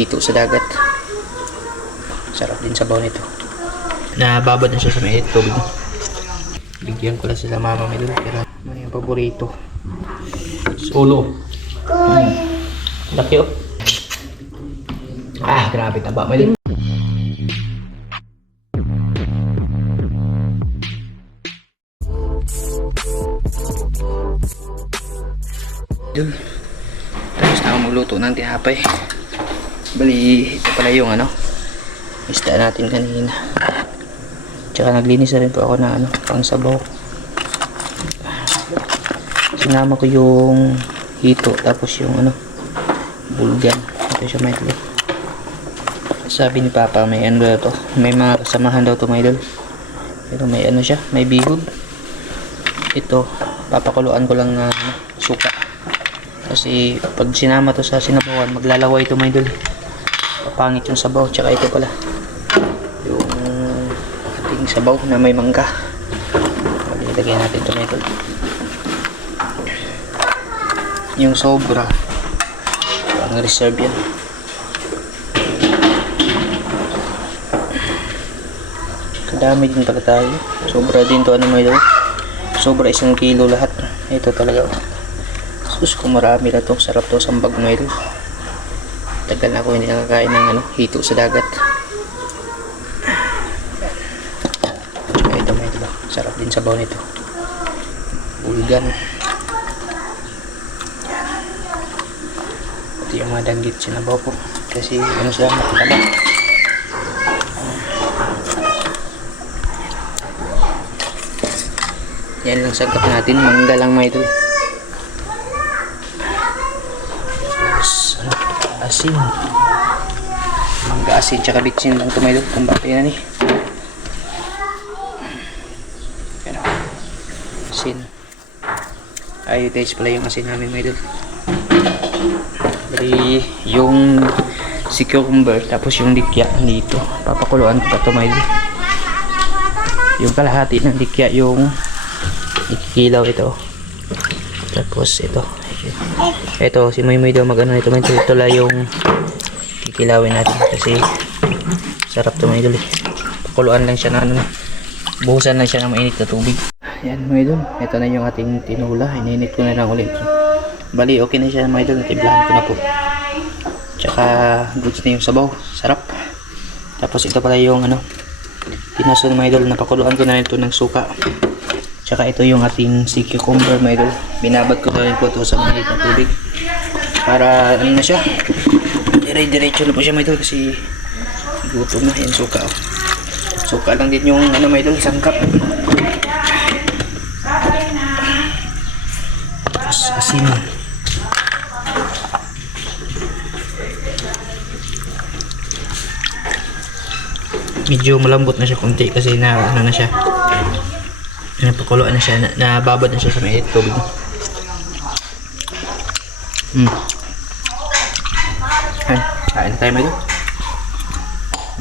dito sa dagat. Sarap din sabaw nito. Nababad na siya sa mainit tubig. Bigyan ko lang sila mama may doon. Pero ano yung paborito? Solo. Laki oh. Ah, grabe taba may doon. Doon. Tapos na magluto ng tinapay. Bali, ito pala yung isda natin kanina. Tsaka naglinis na rin po ako na pang sabaw. Sinama ko yung hito tapos yung bulgan. Ito siya may idol. Sabi ni Papa may daw to. May mga kasamahan daw to may idol. Pero may siya, may bihod. Ito, papakuluan ko lang na suka. Kasi pag sinama to sa sinabawan, maglalaway ito may idol. Papangit yung sabaw. Tsaka ito pala yung ating sabaw na may mangga. Ilagay natin ito may idol. Yung sobra ang reserve yan. Kadami din pala tayo. Sobra din to may idol. Sobra 1 kilo lahat. Ito talaga sus kung marami na to. Sarap to sambag may idol. Tagal na ako hindi nakakain ng hito sa dagat. Tsaka ito may idol. Sarap din sabaw nito. Bulgan. Ito yung mga danggit sinabaw ko. Kasi siya mataba. Yan lang sagap natin. Mangga lang may idol. Asin. Mangga asin tsaka bitsin lang ito may idol. Kumbati na ni. Pero asin. Iodized pala yung asin namin may idol. Bali yung si cucumber tapos yung dikya dito. Papakuluan ko pa ito may idol. Yung kalahati ng dikya yung ikikilaw ito. Tapos ito si Moy daw mag nito man ito lang yung kikilawin natin kasi sarap to mga idol pakuluan lang siya na buhusan lang siya ng mainit na tubig. Yan mga idol, ito na yung ating tinula. Ininit ko na lang ulit. Bali okay na siya mga idol, natiblahan ko na po. Tsaka goods na yung sabaw, sarap. Tapos ito pala yung pinaso mga idol, napakuluan ko na ito ng suka. Tsaka ito yung ating si cucumber mga idol. Binabad ko na rin po ito sa mainit na tubig. Para na siya. Dire-diretso na po siya mga idol kasi gutom na yung suka. Suka lang din yung mga idol, isang cup. Tapos asin. Medyo malambot na siya konti kasi na na siya. Napakuluan na siya, nababad na siya sa mainit tubig. Kain na tayo may doon.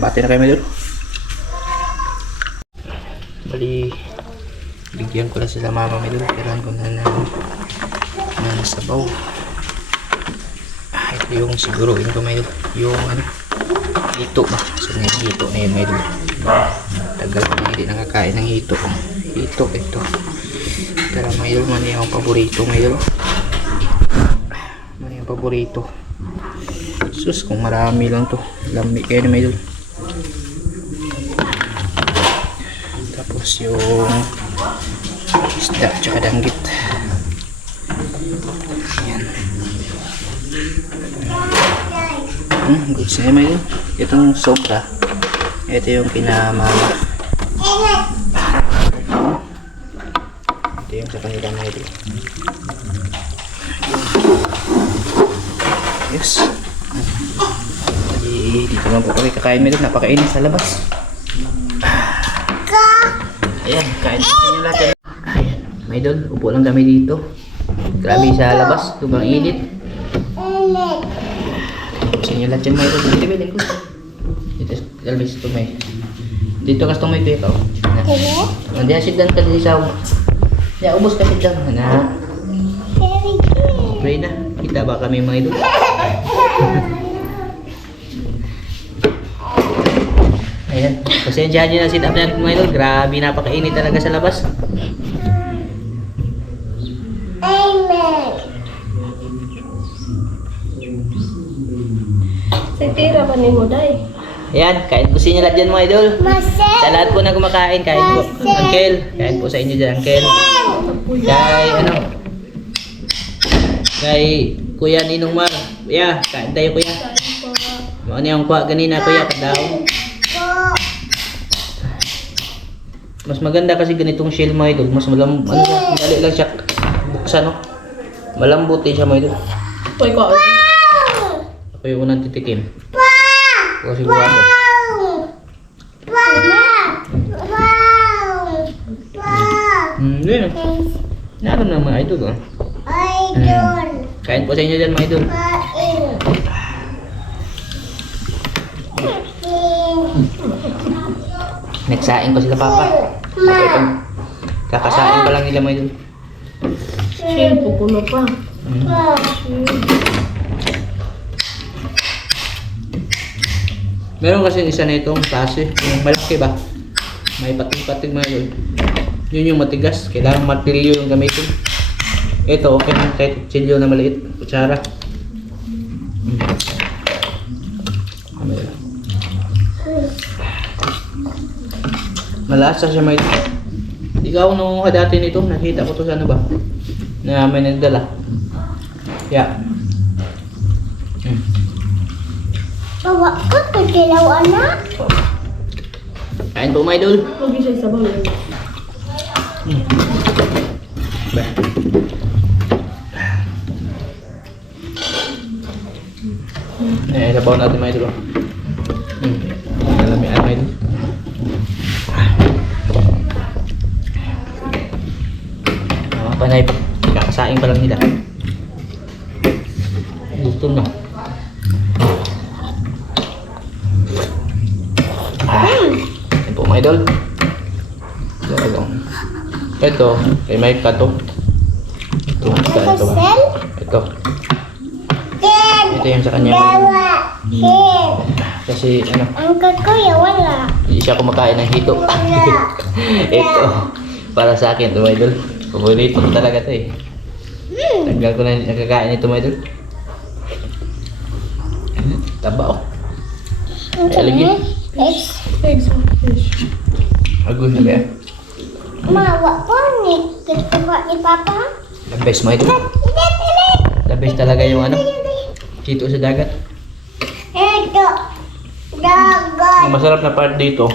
Bati na kayo may doon. Bali, bigyan ko lang sila mama may doon. Kailangan ko na ng sabaw. Ito yung siguruin ko may doon. Yung hito ba? So may hito na yun may doon. Tagal ko hindi nakakain ng hito. Hito ito. Pero may doon man yung paborito may doon. Man yung paborito. Sus kung marami lang to. Lamig kayo na may doon. Tapos yung isda tsaka danggit. Ayan. Goods na may doon. Itong sobra. Ito yung pinamama. Ito yung sa kanila may doon. Yes. Dito lang po kami kakain may doon. Napakainit sa labas. Ayan, kain nyo lahat. Ayan, may doon. Upo lang kami dito. Grabe sa labas. Tubang init. Sa inyo lahat yan may doon. Dito may doon. Dito galbis ito may. Dito kas itong may peka. Hindi asiddan ka din sa ubos ka siddan. Na. Pray na. Kita ba kami mga doon? Ayan. Pasensyahan nyo na sit up natin mga idol. Grabe, napakainit talaga sa labas. Amen. Sa tira ba ni mo, day? Ayan, kain po sa inyo lahat dyan mga idol. Sa lahat po na kumakain, kain po. Uncle, kain po sa inyo dyan, Uncle. Kay, kay Kuya Ninong Mar. Kuya, kain tayo kuya. Ano yung kuha ganina kuya, kadaw. Mas maganda kasi ganitong shell mga idol. Mas madali lang siya buksan, no? Malambot din siya mga idol. Uy, ko. Ako yung unang titikim. Ako sigurado. Yun. Naroon na mga idol, oh. Kain po sa inyo dyan mga idol. Nagsaing ko sila papa. Kakasaing pa lang nila mga idol. Shell, pupuno pa. Meron kasi isa na itong klase, yung malaki ba? May patig-patig mga idol. Yun yung matigas, kailangan martilyo yung gamitin. Ito, okay lang kahit kutsilyo na maliit, kutsara. Malasa siya may... Ikaw nung dati nito, nakita ko to sa ano ba? Na may nagdala. Yeah. Bawa ka, kagalaw anak. Kain po mga idol. Huwag siya sa bawal. Ba. Sabaw natin mga idol. Alami mga idol. Panay pa. Kakasaing pa lang nila. Gusto na. Yan po mga idol. Ito, kay Mike ka to. Ito ba? Ito. Ito yung sa kanya. Kasi ano, Ang kakuya, wala. hindi siya kumakain ng hito. Ito, para sa akin, ito mga idol. Paborito ko talaga ito eh. Tagal ko na nakakain ito mga idol. Taba oh. Ay, lagi. Eggs. Agos na ba yan? Mawa po ni katuwa ni Papa. The best mga idol. The best talaga yung ano, hito sa dagat. Ito. Dagat. Ang masarap na part dito,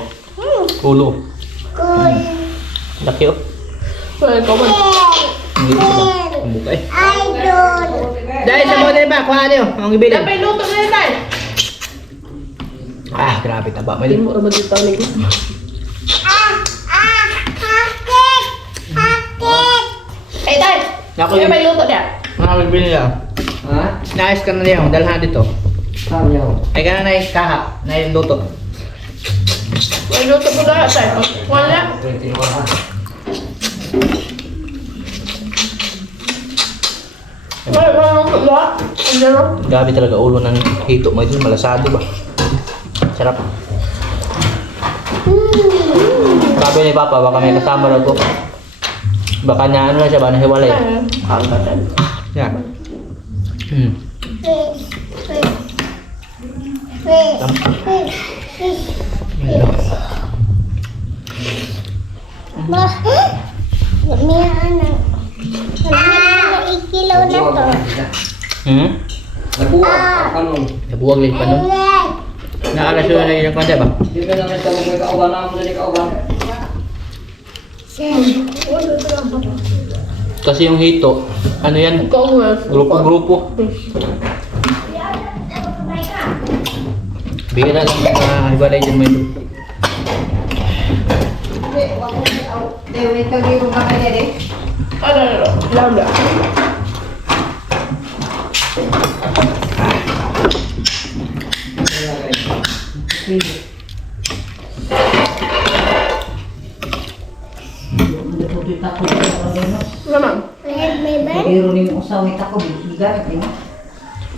ulo. Cool. Laki oh. Well, come on. Hindi ko ba? Ang buka eh. Idol. Dahil sa mga ba? Kuha niyo. Ang ibili. Dapat luto na yun, Tay. Ah, grabe taba. May Hindi mo naman dito ni ko. Hey, Tay. Ako Kaya yung may luto niya. mga bibili lang. Ha? Naayos ka na niya. Dalhan dito. Saan yaw? Ay ka na na kaha. Na yung luto. May luto ko na, Tay. Wala. 21 ha? Wala luto na. Ano? Grabe talaga ulo ng hito. May dun malasado ba? Sarap. Sabi ni Papa, baka may kasama raw ko. Baka na ano na siya ba? Nahiwalay. Yan. May anak. Ikilaw na to. Nabuwag ka nun. Nabuwag lang pa nun. Naalas yun na yung kanda ba? Di ka naman tawag may kauban na mo sa kauban. Kasi yung hito, ano yan? Grupo-grupo. Bira lang na hiwalay dyan may ito. Lambda. Naman. Pero ni mo usaw ni tako bigat ni.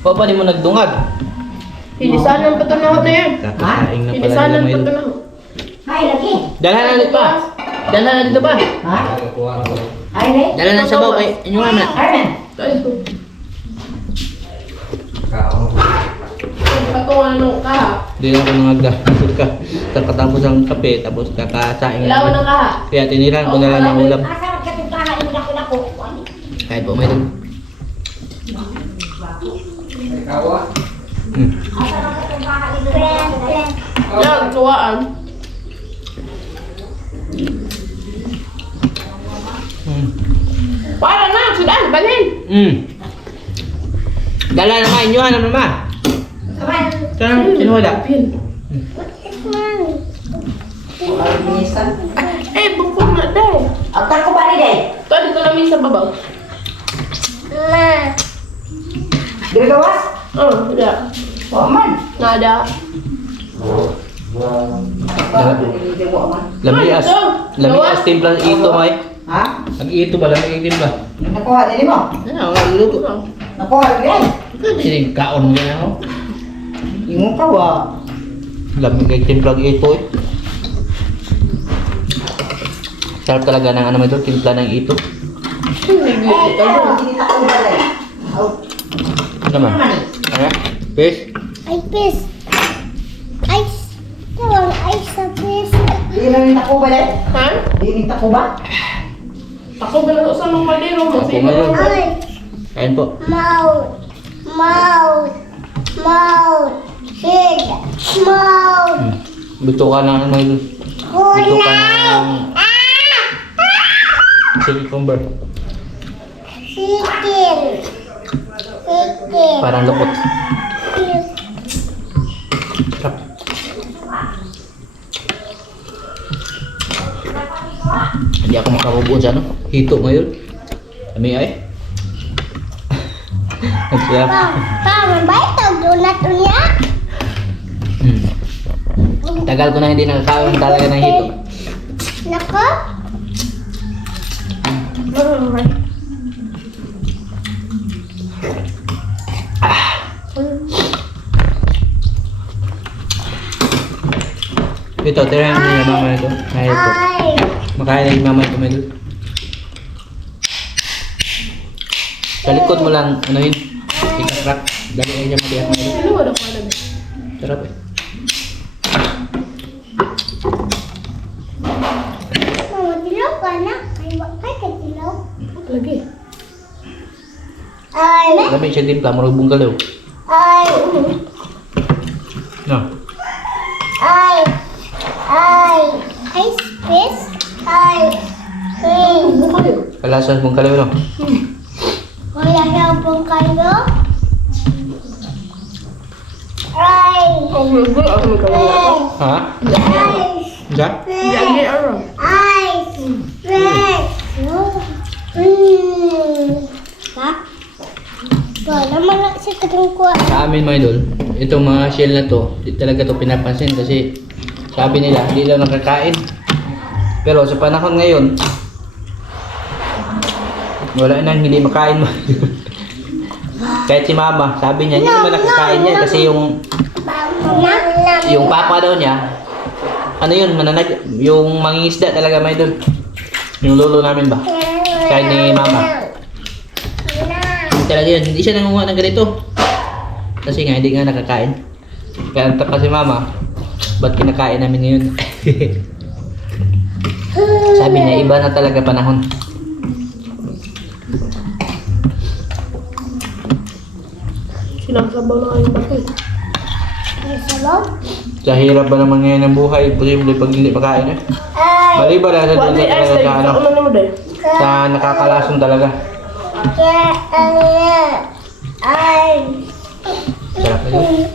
Pa di mo nagdungag? Hilisanan pa to na yan. Kakasaing na pala Hilisanan nila pa to may na. Ay, lagi. Dalhan na dito ba? Dalhan na dito ba? Ha? Ay, lagi. Dalhan na sa baw kay inyo nga man. Arman. Patungan ng kaha. Hindi na ako nangagda. Kakatapos ang kape, tapos kakasaing. Ilawan ng kaha. Kaya tiniran ko na lang ng ulam. Asa ka tukahan yung lako-lako. Kahit po may dun. Hmm. Asa ka tukahan yung lako-lako. Yan, tuwaan. Hmm. Para na, sudan, balhin. Hmm. Dala na kain nyo, ano mama? Saan? Sino wala? Eh, bukod na dahil. Ang tako ba ni Day? Tuwa dito namin sa babaw. Ma. Dili gawas? Wala. O man. Nada. Dili mo man. Lamias. Lamias timpla ito may. Ha? Ang ito ba lamias timpla? Nakuha dili mo? Ano, ang luto. Nakuha dili. Hindi kaon mo yan ako. Ingo ka wa. Lamig kay timpla ito eh. Sarap talaga ng ano ito, timpla ng ito. Hindi tako ba Day? Aw. Ano man? Ano? Fish? Ay, pis. Ice. Tawag ice sa pis. Dili na rin tako ba Day? Ha? Dili tako ba? Ako ba lang sa mga kalero mo? Ako ngayon. Ay. Kain po. Mouth. Mouth. Mouth. Head. Mouth. Buto ka ng ano ito. Buto ka ng... Sige, cucumber. Chicken. Chicken. Parang lukot. Sarap. Hindi ako makabubuo dyan, no? Hito ngayon. Kami ay. Ang sarap. Pa, mabait ang donut niya. Hmm. Tagal ko na hindi nakakain talaga ng hito. Nako. Ito, tirahan mo yung mama nito. Ay, ito. Ay. Makain na yung mama ito, Mel. Sa likod mo lang, ano yun? Ikakrak. Dali na dyan maliyak mo yun. Ano wala ko alam? Sarap eh. Mama, dilaw ka na. Ay, wakay ka dilaw. Lagi. Ay. Lamig siya timpla, marubong galaw. Ay. No. Ay. Ay. Ice fish. Ay. Buka yun. Kalasas mong galaw, no? Wala na pong kayo. Ay. Ang lagi, ako may kalero. Ha? Ice. Diyan? Lagi, ano? Ice. Fish. Ha? Wala man lang siya katungkuan. Sa amin, mga idol, itong mga shell na to, di talaga to pinapansin kasi sabi nila, hindi daw nakakain. Pero sa panahon ngayon, wala nang hindi makain mo. Kahit si mama, sabi niya, hindi naman nakakain yan kasi yung papa daw niya, ano yun, mananag, yung mangingisda talaga, mga idol. Yung lolo namin ba? Kaya ni mama. Talaga yun, hindi siya nangunguha ng ganito. Kasi nga, hindi nga nakakain. Kaya ang taka si mama, ba't kinakain namin ngayon? Sabi niya, iba na talaga panahon. Sinasabaw na kayong bato eh. Sa hirap ba naman ngayon ng buhay, posible pag hindi makain eh. Ay. Maliban na sa Wala doon di sa ice talaga lagi. sa ano, Sa ulan mo dahil. sa nakakalasong talaga. Ay. Sarap na yun.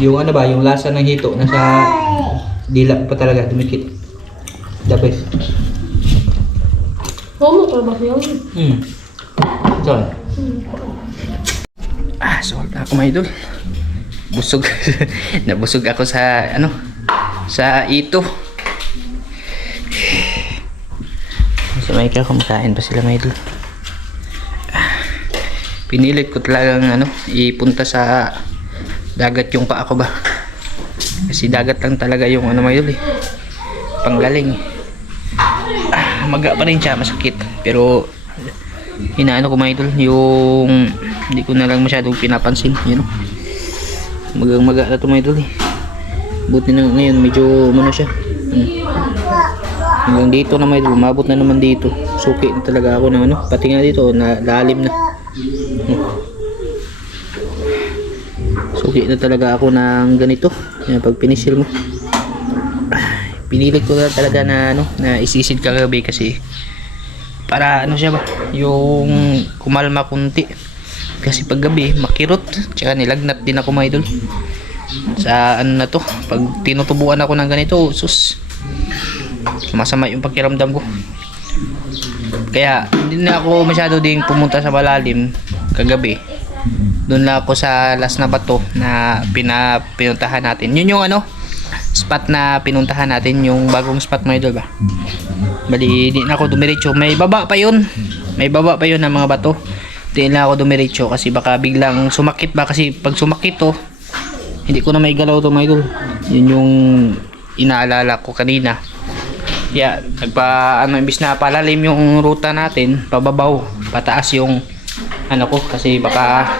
Yung ano ba, yung lasa ng hito, nasa dila pa talaga, dumikit. The best. Oo, trabaho yun. So, so wala ako mga idol. Busog. Nabusog ako sa, ano, sa ito. So may kumakain pa sila mga idol. Pinilit ko talagang, ano, ipunta sa dagat yung paa ko ba. Kasi dagat lang talaga yung ano mga idol eh. Panggaling. Maga pa rin siya, masakit. Pero inaano ko mga idol, yung hindi ko na lang masyadong pinapansin, yun. Maga na ito mga idol eh. Buti na ngayon medyo ano siya. Hanggang dito na mga idol, umabot na naman dito. Suki na talaga ako ng ano, pati nga dito na lalim na. Suki na talaga ako ng ganito. Yan, pag pinisil mo. Pinilit ko na talaga na ano, na isisid kagabi kasi para ano siya ba, yung kumalma kunti. Kasi pag gabi makirot, tsaka nilagnat din ako mga idol. Sa ano na to, pag tinutubuan ako ng ganito, sus, masama yung pakiramdam ko. Kaya hindi na ako masyado ding pumunta sa malalim kagabi. Doon na ako sa last na bato na pinuntahan natin. Yun yung ano, spot na pinuntahan natin, yung bagong spot mga idol ba. Bali, di na ako dumiretso. May baba pa yun. May baba pa yun ng mga bato. Di na ako dumiretso kasi baka biglang sumakit ba. Kasi pag sumakit to, hindi ko na may galaw to mga idol. Yun yung inaalala ko kanina. Kaya ano, imbis na palalim yung ruta natin, pababaw, pataas yung ano ko. Kasi baka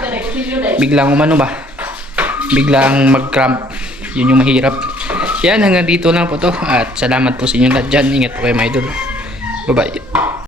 biglang umano ba, biglang mag-cramp. Yun yung mahirap. Yan, hanggang dito lang po to. At salamat po sa inyo lahat dyan. Ingat po kayo mga idol. Bye bye.